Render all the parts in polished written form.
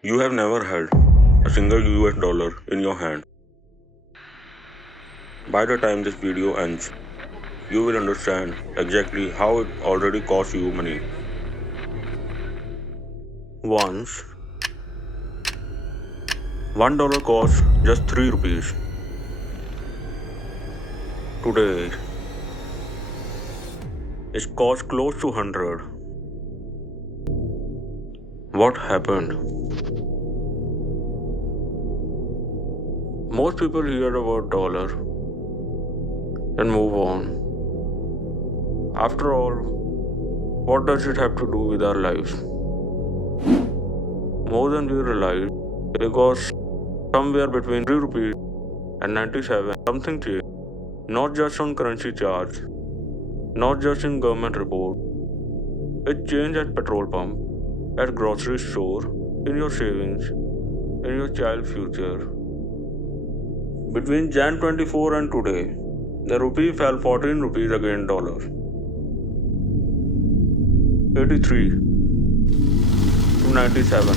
You have never held a single US dollar in your hand. By the time this video ends, you will understand exactly how it already costs you money. Once, $1 cost just 3 rupees. Today, it costs close to 100. What happened? Most people hear the word dollar and move on. After all, what does it have to do with our lives? More than we realize, because somewhere between 3 rupees and 97, something changed. Not just on currency charge, not just in government report. It changed at petrol pump, at grocery store, in your savings, in your child's future. Between Jan 24 and today, the rupee fell 14 rupees against dollar. 83 to 97.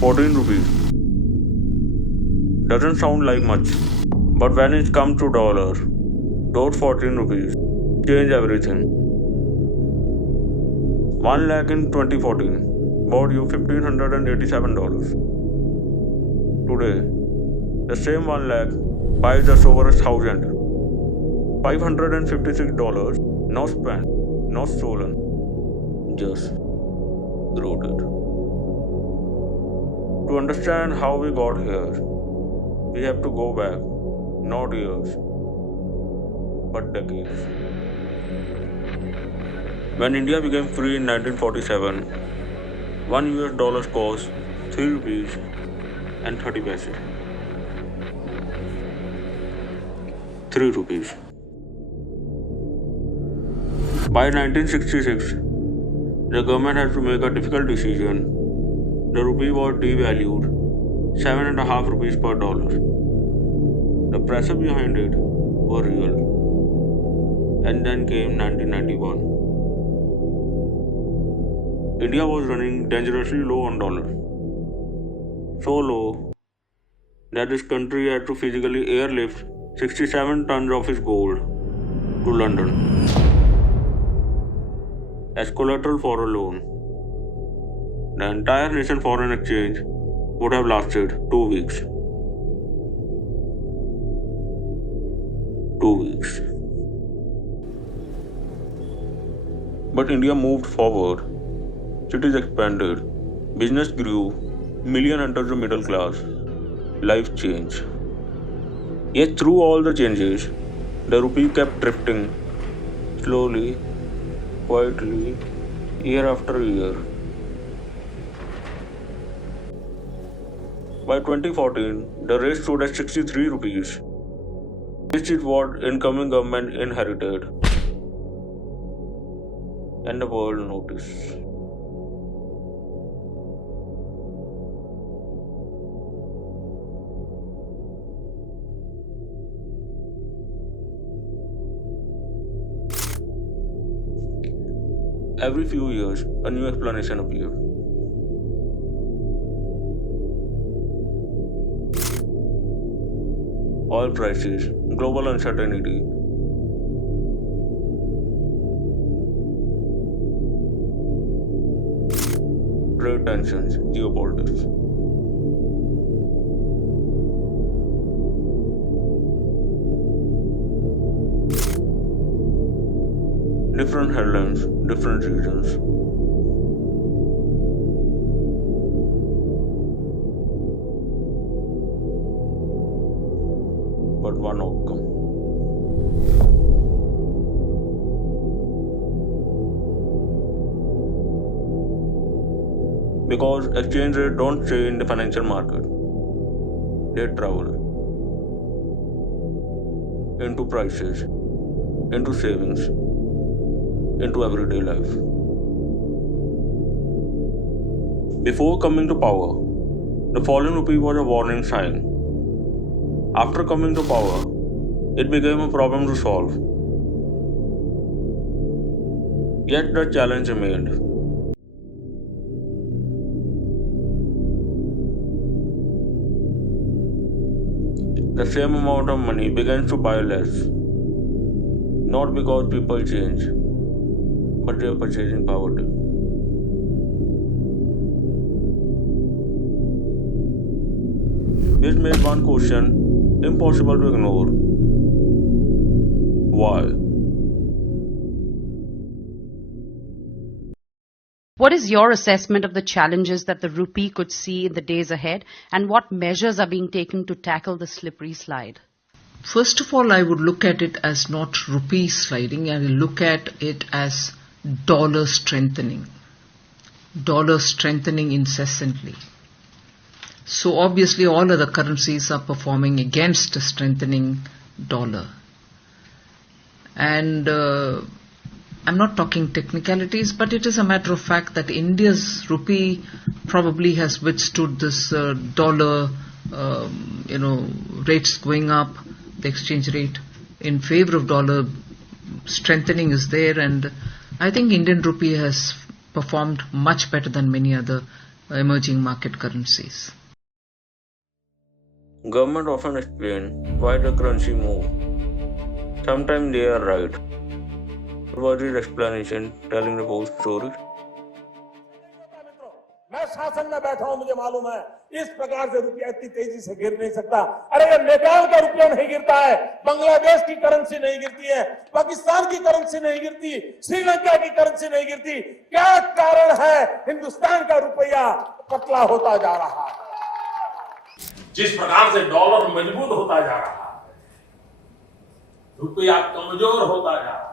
14 rupees. Doesn't sound like much, but when it comes to dollar, those 14 rupees change everything. 1 lakh in 2014 bought you $1,587. Today, the same 1 lakh buys just over $1,000. $556 not spent, not stolen, just eroded. To understand how we got here, we have to go back, not years, but decades. When India became free in 1947, 1 US dollar cost 3 rupees and 30 paise. 3 rupees. By 1966, the government had to make a difficult decision. The rupee was devalued 7.5 rupees per dollar. The pressure behind it were real. And then came 1991. India was running dangerously low on dollar. So low that this country had to physically airlift 67 tons of its gold to London as collateral for a loan. The entire nation foreign exchange would have lasted 2 weeks. 2 weeks. But India moved forward. Cities expanded. Business grew. Millions entered the middle class. Life changed. Yet through all the changes, the rupee kept drifting slowly, quietly, year after year. By 2014, the rate stood at 63 rupees. This is what incoming government inherited. And the world noticed. Every few years, a new explanation appeared. Oil prices, global uncertainty, trade tensions, geopolitics. Different headlines, different reasons. But one outcome. Because exchange rate don't stay in the financial market. They travel into prices, into savings, into everyday life. Before coming to power, the falling rupee was a warning sign. After coming to power, it became a problem to solve. Yet the challenge remained. the same amount of money begins to buy less, not because people change, but their purchasing power did. This made one question impossible to ignore. Why? What is your assessment of the challenges that the rupee could see in the days ahead, and what measures are being taken to tackle the slippery slide? First of all, I would look at it as not rupee sliding, I will look at it as dollar strengthening incessantly. So obviously all other currencies are performing against a strengthening dollar. And I'm not talking technicalities, but it is a matter of fact that India's rupee probably has withstood this dollar, rates going up, the exchange rate in favor of dollar strengthening is there, and I think Indian rupee has performed much better than many other emerging market currencies. Government often explain why the currency moved. Sometimes they are right. What is explanation telling the whole story? मैं शासन में बैठा हूं, मुझे मालूम है इस प्रकार से रुपया इतनी तेजी से गिर नहीं सकता। अरे नेपाल का रुपया नहीं गिरता है, बांग्लादेश की करेंसी नहीं गिरती है, पाकिस्तान की करेंसी नहीं गिरती, श्रीलंका की करेंसी नहीं गिरती। क्या कारण है हिंदुस्तान का रुपया पतला होता जा रहा है? जिस प्रकार से डॉलर मजबूत होता जा रहा है, रुपया कमजोर होता जा रहा है,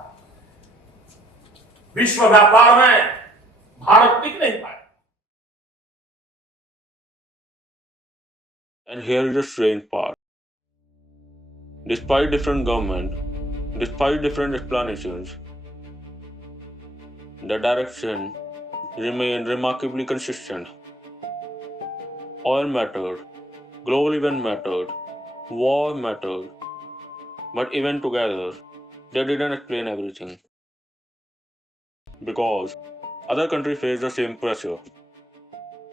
विश्व व्यापार में भारत टिक नहीं पाया। And here is the strange part. Despite different government, despite different explanations, the direction remained remarkably consistent. Oil mattered, global event mattered, war mattered, but even together, they didn't explain everything. Because other countries faced the same pressure.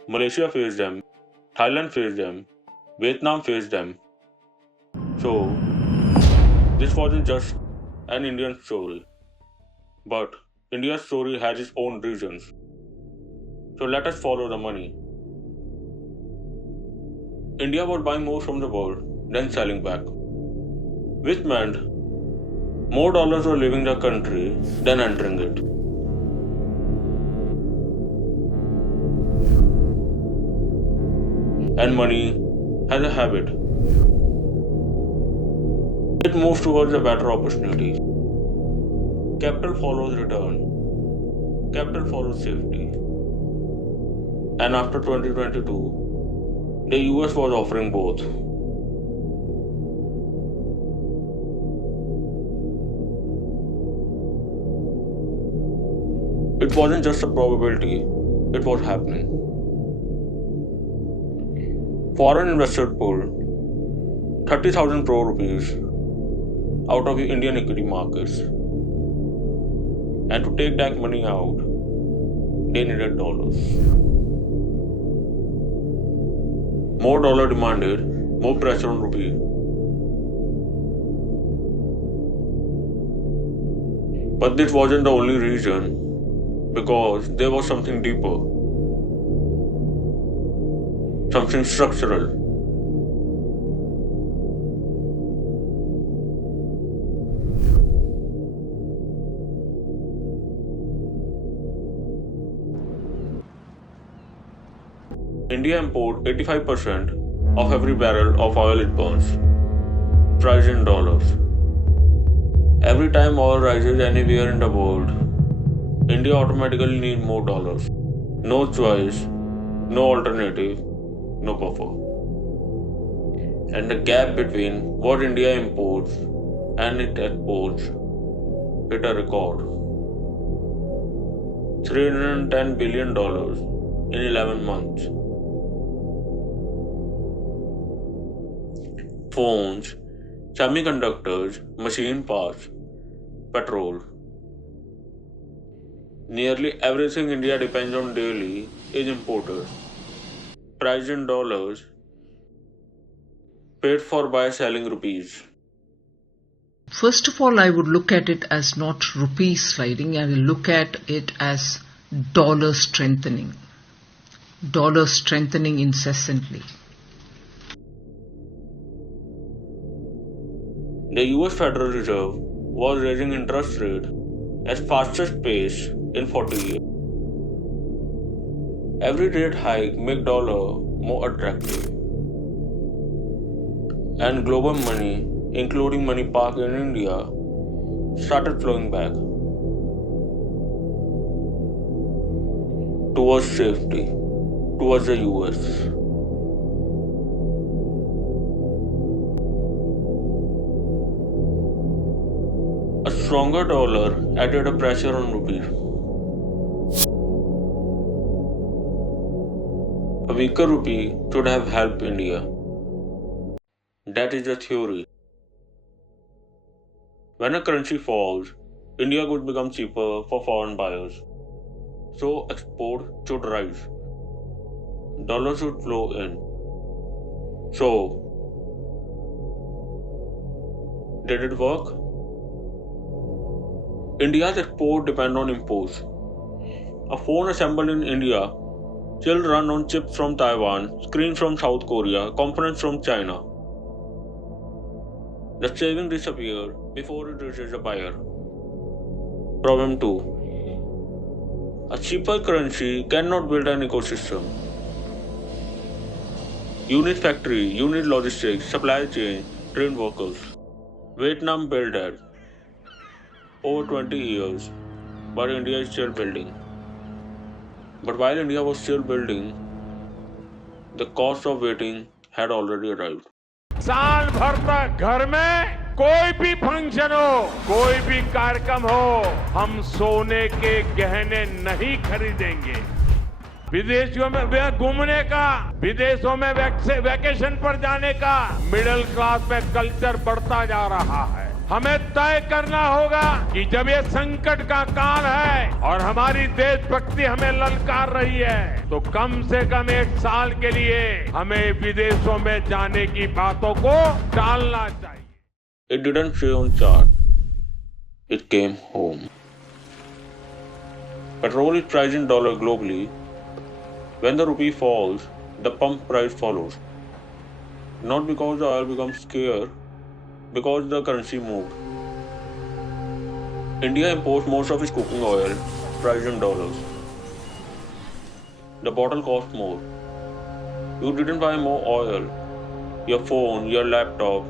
Malaysia faced them, Thailand faced them, Vietnam faced them. So, this wasn't just an Indian story, but India's story has its own reasons. So let us follow the money. India was buying more from the world than selling back, which meant more dollars were leaving the country than entering it. And money has a habit. It moves towards a better opportunity. Capital follows return. Capital follows safety. And after 2022, the US was offering both. It wasn't just a probability, it was happening. Foreign investors pulled 30,000 crore rupees out of the Indian equity markets. And to take that money out, they needed dollars. More dollar demanded, more pressure on rupee. But this wasn't the only reason, because there was something deeper. Something structural. India imports 85% of every barrel of oil it burns, priced in dollars. Every time oil rises anywhere in the world, India automatically needs more dollars. No choice, no alternative, no buffer. And the gap between what India imports and it exports hit a record. $310 billion in 11 months. Phones, semiconductors, machine parts, petrol. Nearly everything India depends on daily is imported, priced in dollars, paid for by selling rupees? First of all, I would look at it as not rupee sliding. I will look at it as dollar strengthening. Dollar strengthening incessantly. The US Federal Reserve was raising interest rate at fastest pace in 40 years. Every rate hike made dollar more attractive. And global money, including money parked in India, started flowing back towards safety, towards the US. A stronger dollar added a pressure on rupees. A weaker rupee should have helped India. That is the theory. When a currency falls, India goods become cheaper for foreign buyers. So export should rise. Dollars should flow in. So, did it work? India's export depend on imports. A phone assembled in India still run on chips from Taiwan, screens from South Korea, components from China. The saving disappear before it reaches the buyer. Problem 2. A cheaper currency cannot build an ecosystem. You need factory, you need logistics, supply chain, trained workers. Vietnam built that over 20 years, but India is still building. But while India was still building, the cost of waiting had already arrived. साल भर तक घर में कोई भी function हो, कोई भी कार्यक्रम हो, हम सोने के गहने नहीं खरीदेंगे। विदेशियों में घूमने का, विदेशों में वैकेशन पर जाने का मिडिल क्लास में कल्चर बढ़ता जा रहा है। हमें तय करना होगा कि जब ये संकट का काल है और हमारी देशभक्ति हमें ललकार रही है, तो कम से कम एक साल के लिए हमें विदेशों में जाने की बातों को टालना चाहिए। It didn't stay on chart. It came home. Petrol is priced in dollar globally. When the rupee falls, the pump price follows. Not because the oil becomes scarce, because the currency moved. India imports most of its cooking oil priced in dollars. The bottle costs more. You didn't buy more oil. Your phone, your laptop,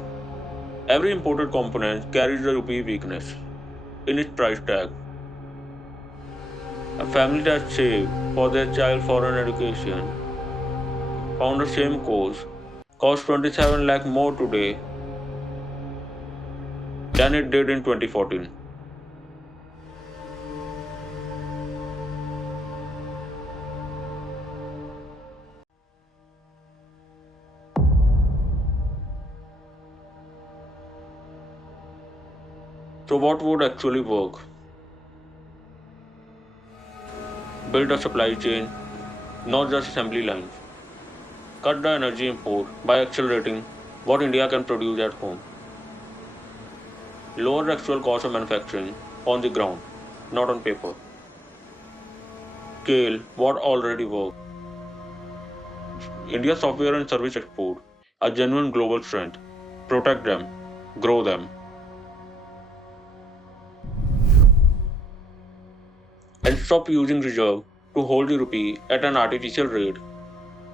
every imported component carries the rupee weakness in its price tag. A family that saved for their child foreign education found the same course costs 27 lakh more today than it did in 2014. So what would actually work? Build a supply chain, not just assembly lines. Cut the energy import by accelerating what India can produce at home. Lower the actual cost of manufacturing on the ground, not on paper. Scale what already works. India's software and service export are genuine global strength. Protect them, grow them. And stop using reserve to hold the rupee at an artificial rate.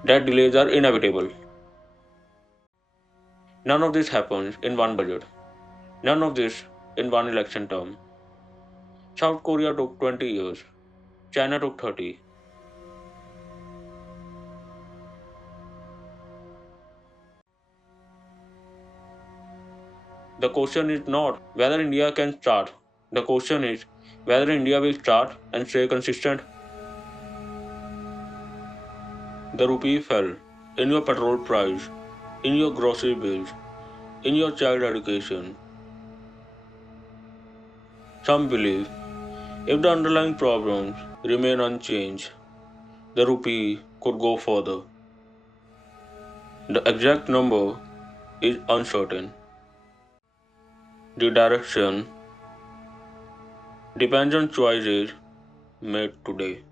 That delays are inevitable. None of this happens in one budget. None of this in one election term. South Korea took 20 years. China took 30. The question is not whether India can start. The question is whether India will start and stay consistent. The rupee fell in your petrol price, in your grocery bills, in your child education. Some believe if the underlying problems remain unchanged, the rupee could go further. The exact number is uncertain. The direction depends on choices made today.